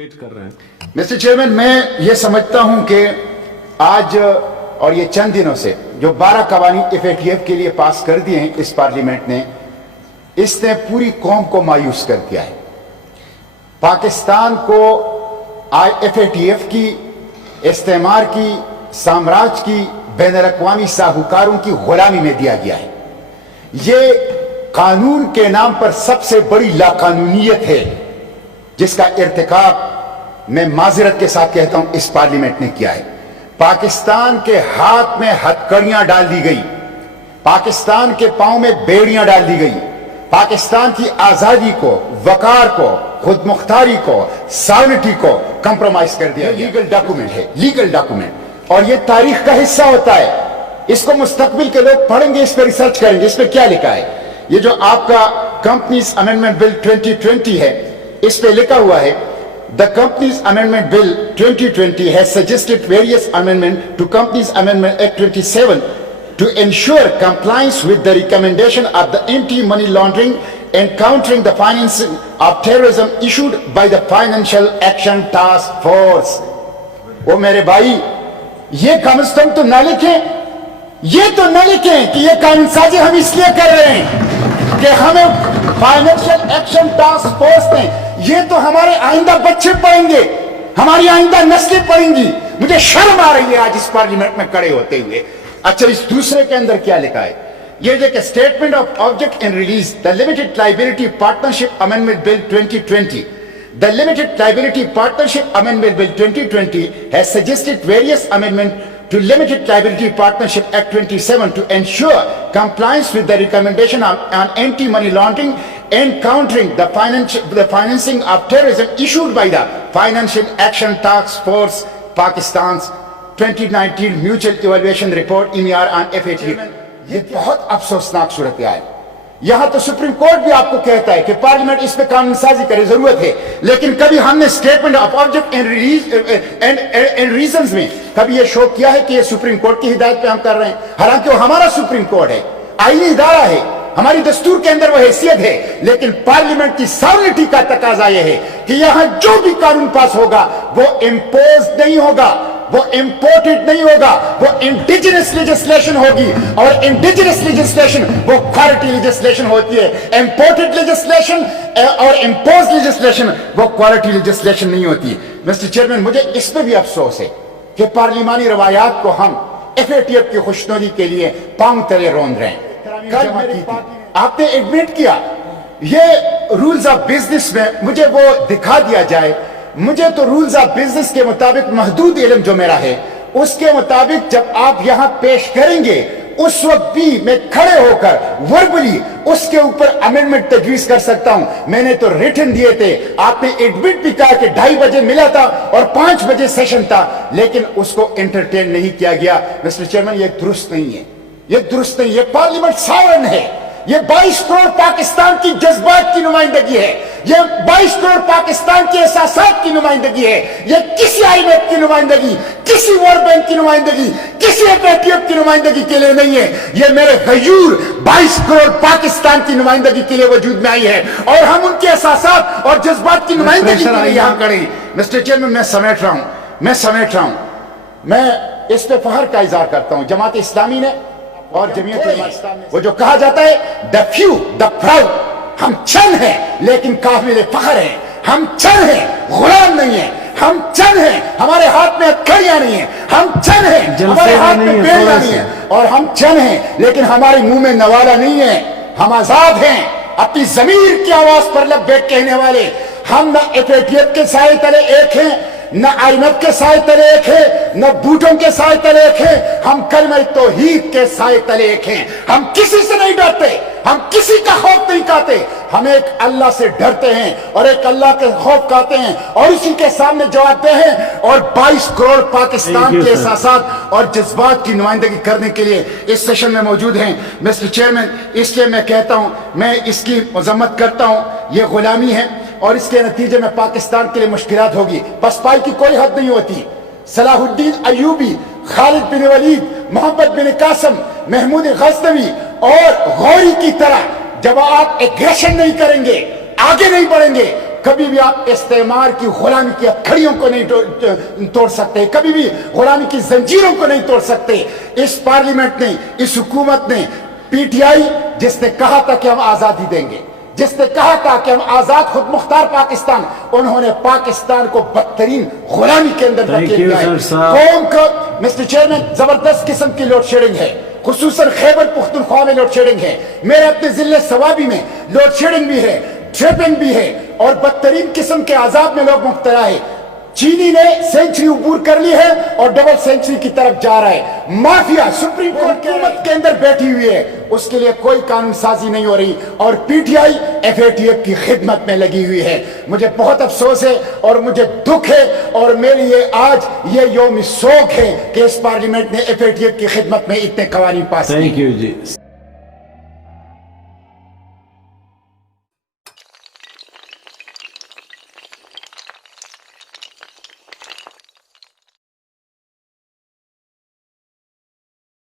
Wait कर रहे हैं। मिस्टर चेयरमैन, मैं ये समझता हूं कि आज और ये चंद दिनों से जो 12 कवानीन FATF के लिए पास कर दिए हैं इस पार्लियामेंट ने, इसने पूरी कौम को मायूस कर दिया है। पाकिस्तान को FATF की, इस्तेमार की, साम्राज्य की, बैनुल-अक़वामी साहूकारों की गुलामी में दिया गया है। ये कानून के नाम पर सबसे बड़ी लाकानूनियत है जिसका इर्तिकाब मैं माजरत के साथ कहता हूं इस पार्लियामेंट ने किया है। पाकिस्तान के हाथ में हथकड़ियां डाल दी गई, पाकिस्तान के पांव में बेड़ियां डाल दी गई, पाकिस्तान की आजादी को, वकार को, खुद मुख्तारी को, सॉवरेनिटी को कंप्रोमाइज कर दिया। लीगल डॉक्यूमेंट है, लीगल डॉक्यूमेंट, और ये तारीख का हिस्सा होता है। इसको मुस्तकबिल के लोग पढ़ेंगे, इस पर रिसर्च करेंगे, इस पर क्या लिखा है। ये जो आपका कंपनीज अमेंडमेंट बिल 2020 है, इस पे लिखा हुआ है, The Companies Amendment Bill 2020 has suggested various amendments to Companies Amendment Act 27 to ensure compliance with the recommendation of the Anti-Money Laundering and Countering the Financing of Terrorism issued by the Financial Action Task Force. ओ मेरे भाई, ये कम से कम तो न लिखें, ये तो न लिखें कि ये कानून साजी हम इसलिए कर रहे हैं कि हमें फाइनेंशियल एक्शन टास्क फोर्स ने, ये तो हमारे आइंदा बच्चे पढ़ेंगे, हमारी आइंदा नस्लें पढ़ेंगी। मुझे शर्म आ रही है आज इस पार्लियामेंट में खड़े होते हुए। अच्छा, इस दूसरे के अंदर क्या लिखा है, ये देखिए, statement of object and release the limited liability partnership amendment bill 2020। The Limited Liability Partnership Amendment Bill 2020 has suggested various amendments to Limited Liability Partnership Act 27 to ensure compliance with the recommendation on anti-money laundering and countering the financing of terrorism issued by the Financial Action Task Force, Pakistan's 2019 Mutual Evaluation Report (MER) on FATF। ये बहुत अफसोसनाक सूरत है। यहां तो supreme court भी आपको कहता है कि पार्लियामेंट इस पे कानून साजी करे, जरूरत है, लेकिन कभी हमने statement of object and reasons में कभी ये शो किया है कि ये सुप्रीम कोर्ट की हिदायत पे हम कर रहे हैं, हालांकि वो हमारा सुप्रीम कोर्ट है, आईनी इदारा है, हमारी दस्तूर के अंदर वो हैसियत है। लेकिन पार्लियामेंट की सॉवरेनिटी का तकाजा यह है कि यहां जो भी कानून पास होगा वो इम्पोज नहीं होगा, वो इंपोर्टेड नहीं होगा, वो इंडिजिनस लेजिस्लेशन होगी, और इंडिजिनस लेजिस्लेशन वो क्वालिटी लेजिस्लेशन होती है। इंपोर्टेड लेजिस्लेशन और इंपोज लेजिस्लेशन वो क्वालिटी लेजिस्लेशन नहीं होती। मिस्टर चेयरमैन, मुझे इस पे भी अफसोस है कि पार्लिमानी रवायात को हम FATF की खुशनुदी के लिए पांव तले रोंद रहे हैं। आपने एडमिट किया, ये रूल्स ऑफ बिजनेस में मुझे वो दिखा दिया जाए। मुझे तो रूल्स ऑफ बिजनेस के मुताबिक महदूद इल्म जो मेरा है, उसके मुताबिक जब आप यहां पेश करेंगे उस वक्त भी मैं खड़े होकर वर्बली उसके ऊपर अमेंडमेंट तजवीज कर सकता हूं। मैंने तो रिटन दिए थे, आपने एडमिट भी कहा कि 2:30 बजे मिला था और 5 बजे सेशन था, लेकिन उसको एंटरटेन नहीं किया गया। मिस्टर चेयरमैन, ये दुरुस्त नहीं है, ये दुरुस्त नहीं है। पार्लियामेंट सावन है, ये 22 करोड़ पाकिस्तान की जज्बात की नुमाइंदगी है, ये 22 करोड़ पाकिस्तान के एहसासात की नुमाइंदगी है। ये किसी IMF की नुमाइंदगी, किसी वर्ल्ड बैंक की नुमाइंदगी, किसी FATF की नुमाइंदगी के लिए नहीं है। ये मेरे गयूर 22 करोड़ पाकिस्तान की नुमाइंदगी के लिए वजूद में आई है, और हम उनके एहसासात और जज्बात की नुमाइंदगी के लिए यहां खड़े। मिस्टर चेयरमैन, मैं समेट रहा हूं, मैं इस पे फखर का इजहार करता हूं। जमात इस्लामी ने और जमीयत उलमा, वो जो कहा जाता है द फ्यू द प्राउड, हम चंद हैं लेकिन काबिल फखर हैं। हम चंद हैं, गुलाम नहीं है। हम चंद हैं, हमारे हाथ में हथकड़ियां नहीं है। हम चंद हैं, हमारे हाथ में बेड़ियां नहीं है। और हम चंद हैं लेकिन हमारे मुंह में नवाला नहीं है। हम आजाद हैं, अपनी जमीर की आवाज पर लब्बैक कहने वाले। हम न FATF के साए तले एक हैं, न IMF के साए तले एक है, न बूटों के साए तले एक है। हम कलमा तौहीद के साए तले एक हैं। हम किसी से नहीं डरते, हम किसी का खौफ नहीं खाते। हम एक अल्लाह से डरते हैं और एक अल्लाह के खौफ खाते हैं और उसी के सामने जवाब दे हैं। और 22 करोड़ पाकिस्तान के एहसासात और जज्बात की नुमाइंदगी करने के लिए इस सेशन में मौजूद हैं। मिस्टर चेयरमैन, इसलिए मैं कहता हूं, मैं इसकी मजम्मत करता हूं। ये गुलामी है और इसके नतीजे में पाकिस्तान के लिए मुश्किलात होगी। पसपाई की कोई हद नहीं होती। सलाहुद्दीन अयूबी, खालिद बिन वलीद, मोहम्मद बिन कासम, महमूद गजनवी और गौरी की तरह जब आप एग्रेशन नहीं करेंगे, आगे नहीं बढ़ेंगे, کبھی بھی آپ استعمار کی غلامی کی کھڑیوں کو نہیں توڑ سکتے، کبھی بھی غلامی کی زنجیروں کو نہیں توڑ سکتے۔ اس پارلیمنٹ نے، اس حکومت نے، پی ٹی آئی جس نے کہا تھا کہ ہم آزادی دیں گے، جس نے کہا تھا کہ ہم آزاد خود مختار پاکستان، انہوں نے پاکستان کو بدترین غلامی کے اندر دھکیل دیا ہے۔ قوم کو مسٹر چیئرمین زبردست قسم کی لوڈ شیڈنگ ہے، خصوصاً خیبر پختونخوا میں لوڈ شیڈنگ ہے، میرے اپنے ضلع سوابی میں لوڈ شیڈنگ بھی ہے، ٹریپنگ بھی ہے، اور بدترین قسم کے عذاب میں لوگ مبتلا ہے۔ چینی نے سینچری عبور کر لی ہے اور ڈبل سینچری کی طرف جا رہا ہے۔ مافیا سپریم کورٹ کی حکومت کے اندر بیٹھی ہوئی ہے، اس کے لیے کوئی قانون سازی نہیں ہو رہی، اور PTI FATF کی خدمت میں لگی ہوئی ہے۔ مجھے بہت افسوس ہے اور مجھے دکھ ہے، اور میرے لیے آج یہ یوم سوگ ہے کہ اس پارلیمنٹ نے ایف اے ٹی ایف کی خدمت میں اتنے قوانین پاس کیے۔ Thank you G.